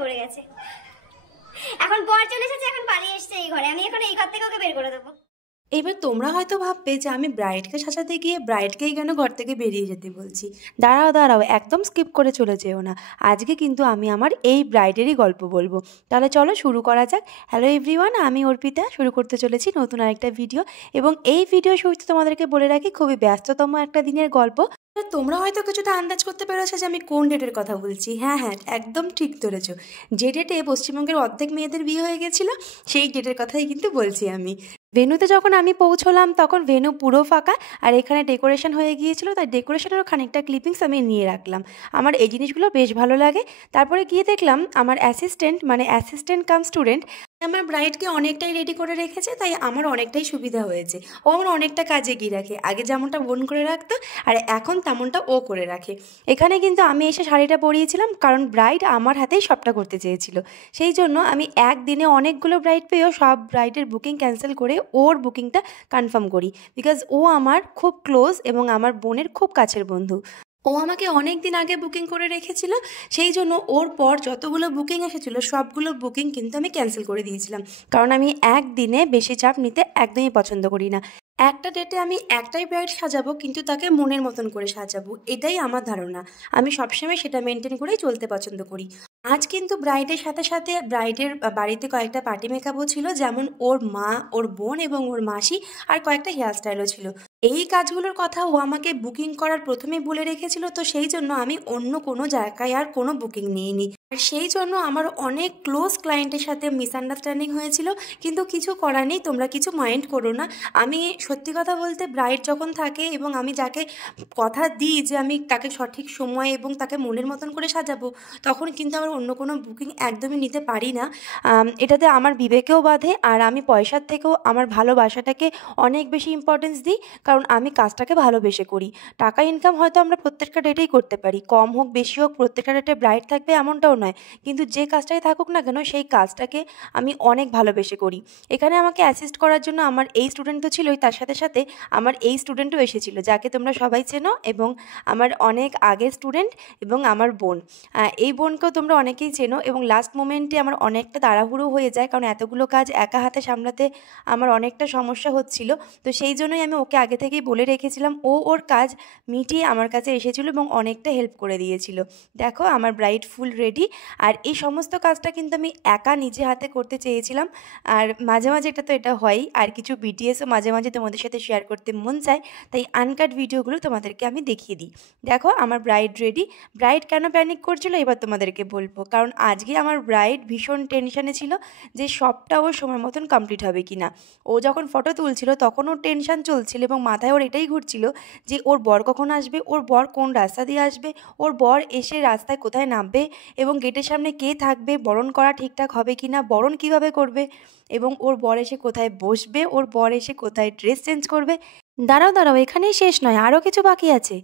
পড়ে গেছে। এখন বর চলে এসেছে, এখন পালিয়ে এসেছে এই ঘরে, আমি এখন এই ঘর থেকে ওকে বের করে দেবো। এবার তোমরা হয়তো ভাববে যে আমি ব্রাইডকে সাজাতে গিয়ে ব্রাইডকেই কেন ঘর থেকে বেরিয়ে যেতে বলছি। দাঁড়াও দাঁড়াও, একদম স্কিপ করে চলে যেও না। আজকে কিন্তু আমি আমার এই ব্রাইডেরই গল্প বলবো। তাহলে চলো শুরু করা যাক। হ্যালো এভরিওয়ান, আমি অর্পিতা শুরু করতে চলেছি নতুন আরেকটা ভিডিও। এবং এই ভিডিও শুরুতে তোমাদেরকে বলে রাখি, খুবই ব্যস্ততম একটা দিনের গল্প। তোমরা হয়তো কিছুটা আন্দাজ করতে পেরেছো যে আমি কোন ডেটের কথা বলছি। হ্যাঁ হ্যাঁ, একদম ঠিক ধরেছো। যে ডেটে পশ্চিমবঙ্গের অর্ধেক মেয়েদের বিয়ে হয়ে গেছিলো, সেই ডেটের কথাই কিন্তু বলছি আমি। ভেন্যুতে যখন আমি পৌঁছলাম তখন ভেন্যু পুরো ফাঁকা, আর এখানে ডেকোরেশন হয়ে গিয়েছিল, তাই ডেকোরেশনেরও খানিকটা ক্লিপিংস আমি নিয়ে রাখলাম। আমার এই জিনিসগুলো বেশ ভালো লাগে। তারপরে গিয়ে দেখলাম আমার অ্যাসিস্ট্যান্ট কাম স্টুডেন্ট আমার ব্রাইডকে অনেকটাই রেডি করে রেখেছে, তাই আমার অনেকটাই সুবিধা হয়েছে। ও আমার অনেকটা কাজে এগিয়ে রাখে, আগে যেমনটা বোন করে রাখতো আর এখন তেমনটা ও করে রাখে। এখানে কিন্তু আমি এসে শাড়িটা পরিয়েছিলাম, কারণ ব্রাইড আমার হাতেই সবটা করতে চেয়েছিল। সেই জন্য আমি একদিনে অনেকগুলো ব্রাইড পেয়েও সব ব্রাইডের বুকিং ক্যান্সেল করে ওর বুকিংটা কনফার্ম করি, বিকজ ও আমার খুব ক্লোজ এবং আমার বোনের খুব কাছের বন্ধু। ও আমাকে অনেক দিন আগে বুকিং করে রেখেছিল, সেই জন্য ওর পর যতগুলো বুকিং এসেছিলো সবগুলো বুকিং কিন্তু আমি ক্যান্সেল করে দিয়েছিলাম, কারণ আমি একদিনে বেশি চাপ নিতে একদমই পছন্দ করি না। একটা ডেটে আমি একটাই ব্রাইড সাজাবো, কিন্তু তাকে মনের মতন করে সাজাবো, এটাই আমার ধারণা। আমি সবসময় সেটা মেনটেন করেই চলতে পছন্দ করি। আজ কিন্তু ব্রাইডের সাথে সাথে ব্রাইডের বাড়িতে কয়েকটা পার্টি মেকআপও ছিল, যেমন ওর মা, ওর বোন এবং ওর মাসি, আর কয়েকটা হেয়ারস্টাইলও ছিল। এই কাজগুলোর কথা ও আমাকে বুকিং করার প্রথমেই বলে রেখেছিল, তো সেই জন্য আমি অন্য কোনো জায়গায় আর কোনো বুকিং নিইনি। আর সেই জন্য আমার অনেক ক্লোজ ক্লায়েন্টের সাথে মিসআন্ডারস্ট্যান্ডিং হয়েছিল, কিন্তু কিছু করার নেই, তোমরা কিছু মাইন্ড করো না। আমি সত্যি কথা বলতে, ব্রাইড যখন থাকে এবং আমি যাকে কথা দিই যে আমি তাকে সঠিক সময় এবং তাকে মনের মতন করে সাজাবো, তখন কিন্তু আমার অন্য কোনো বুকিং একদমই নিতে পারি না। এটাতে আমার বিবেকেও বাধে, আর আমি পয়সার থেকেও আমার ভালোবাসাটাকে অনেক বেশি ইম্পর্টেন্স দিই, কারণ আমি কাজটাকে ভালোবেসে করি। টাকা ইনকাম হয়তো আমরা প্রত্যেকটা ডেটেই করতে পারি, কম হোক বেশি হোক প্রত্যেকটা ডেটে ব্রাইড থাকবে এমনটাও নয়, কিন্তু যে কাজটাই থাকুক না কেন সেই কাজটাকে আমি অনেক ভালোবেসে করি। এখানে আমাকে অ্যাসিস্ট করার জন্য আমার এই স্টুডেন্ট তো ছিলই, তার সাথে সাথে আমার এই স্টুডেন্টও এসেছিলো, যাকে তোমরা সবাই চেনো, এবং আমার অনেক আগের স্টুডেন্ট এবং আমার বোন। এই বোনকেও তোমরা অনেকেই চেনো, এবং লাস্ট মোমেন্টে আমার অনেকটা তাড়াহুড়ো হয়ে যায়, কারণ এতগুলো কাজ একা হাতে সামলাতে আমার অনেকটা সমস্যা হচ্ছিল। তো সেই জন্যই আমি ওকে আগে থেকেই বলে রেখেছিলাম, ও ওর কাজ মিটিয়ে আমার কাছে এসেছিলো এবং অনেকটা হেল্প করে দিয়েছিল। দেখো আমার ব্রাইড ফুল রেডি, আর এই সমস্ত কাজটা কিন্তু আমি একা নিজে হাতে করতে চেয়েছিলাম। আর মাঝে মাঝে এটা হয়, আর কিছু বিটিএসও মাঝে মাঝে তোমাদের সাথে শেয়ার করতে মন চায়, তাই আনকাট ভিডিওগুলো তোমাদেরকে আমি দেখিয়ে দিই। দেখো আমার ব্রাইড রেডি। ব্রাইড কেন প্যানিক করছিল এবার তোমাদেরকে বলবো, কারণ আজকে আমার ব্রাইড ভীষণ টেনশানে ছিল যে সবটা ওর সময় মতন কমপ্লিট হবে কি না। ও যখন ফটো তুলছিল তখন ওর টেনশান চলছিল, এবং মাথায় ওর এটাই ঘুরছিল যে ওর বর কখন আসবে, ওর বর কোন রাস্তা দিয়ে আসবে, ওর বর এসে রাস্তায় কোথায় নামবে, এবং গেটের সামনে কে থাকবে, বরণ করা ঠিকঠাক হবে কি না, বরণ কীভাবে করবে, এবং ওর বর এসে কোথায় বসবে, ওর বর এসে কোথায় ড্রেস চেঞ্জ করবে। দাঁড়াও দাঁড়াও, এখানেই শেষ নয়, আরও কিছু বাকি আছে।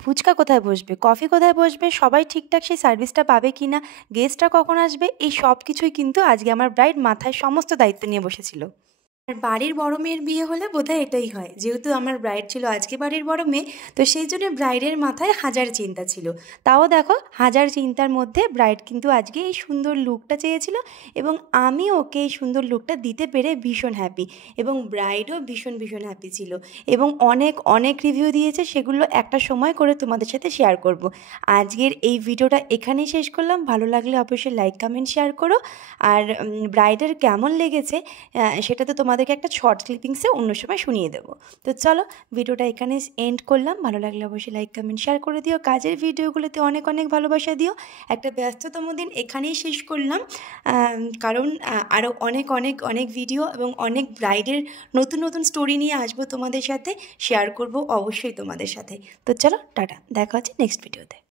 ফুচকা কোথায় বসবে, কফি কোথায় বসবে, সবাই ঠিকঠাক সেই সার্ভিসটা পাবে কি না, গেস্টরা কখন আসবে, এই সব কিছুই কিন্তু আজকে আমার ব্রাইড মাথায় সমস্ত দায়িত্ব নিয়ে বসেছিল। আর বাড়ির বড় মেয়ের বিয়ে হলে বোধহয় এটাই হয়, যেহেতু আমার ব্রাইড ছিল আজকে বাড়ির বড় মেয়ে, তো সেই জন্য ব্রাইডের মাথায় হাজার চিন্তা ছিল। তাও দেখো হাজার চিন্তার মধ্যে ব্রাইড কিন্তু আজকে এই সুন্দর লুকটা চেয়েছিল, এবং আমি ওকে এই সুন্দর লুকটা দিতে পেরে ভীষণ হ্যাপি, এবং ব্রাইডও ভীষণ ভীষণ হ্যাপি ছিল, এবং অনেক অনেক রিভিউ দিয়েছে, সেগুলো একটা সময় করে তোমাদের সাথে শেয়ার করব। আজকের এই ভিডিওটা এখানেই শেষ করলাম। ভালো লাগলে অবশ্যই লাইক কমেন্ট শেয়ার করো, আর ব্রাইডের কেমন লেগেছে সেটা তো তোমাদেরকে একটা শর্ট ক্লিপিংসে অন্য সময় শুনিয়ে দেবো। তো চলো ভিডিওটা এখানে এন্ড করলাম। ভালো লাগলে অবশ্যই লাইক কমেন্ট শেয়ার করে দিও, কাজের ভিডিওগুলোতে অনেক অনেক ভালোবাসা দিও। একটা ব্যস্ততম দিন এখানেই শেষ করলাম, কারণ আরও অনেক অনেক অনেক ভিডিও এবং অনেক ব্রাইডের নতুন নতুন স্টোরি নিয়ে আসবো তোমাদের সাথে, শেয়ার করব অবশ্যই তোমাদের সাথে। তো চলো টাটা, দেখা হচ্ছে নেক্সট ভিডিওতে।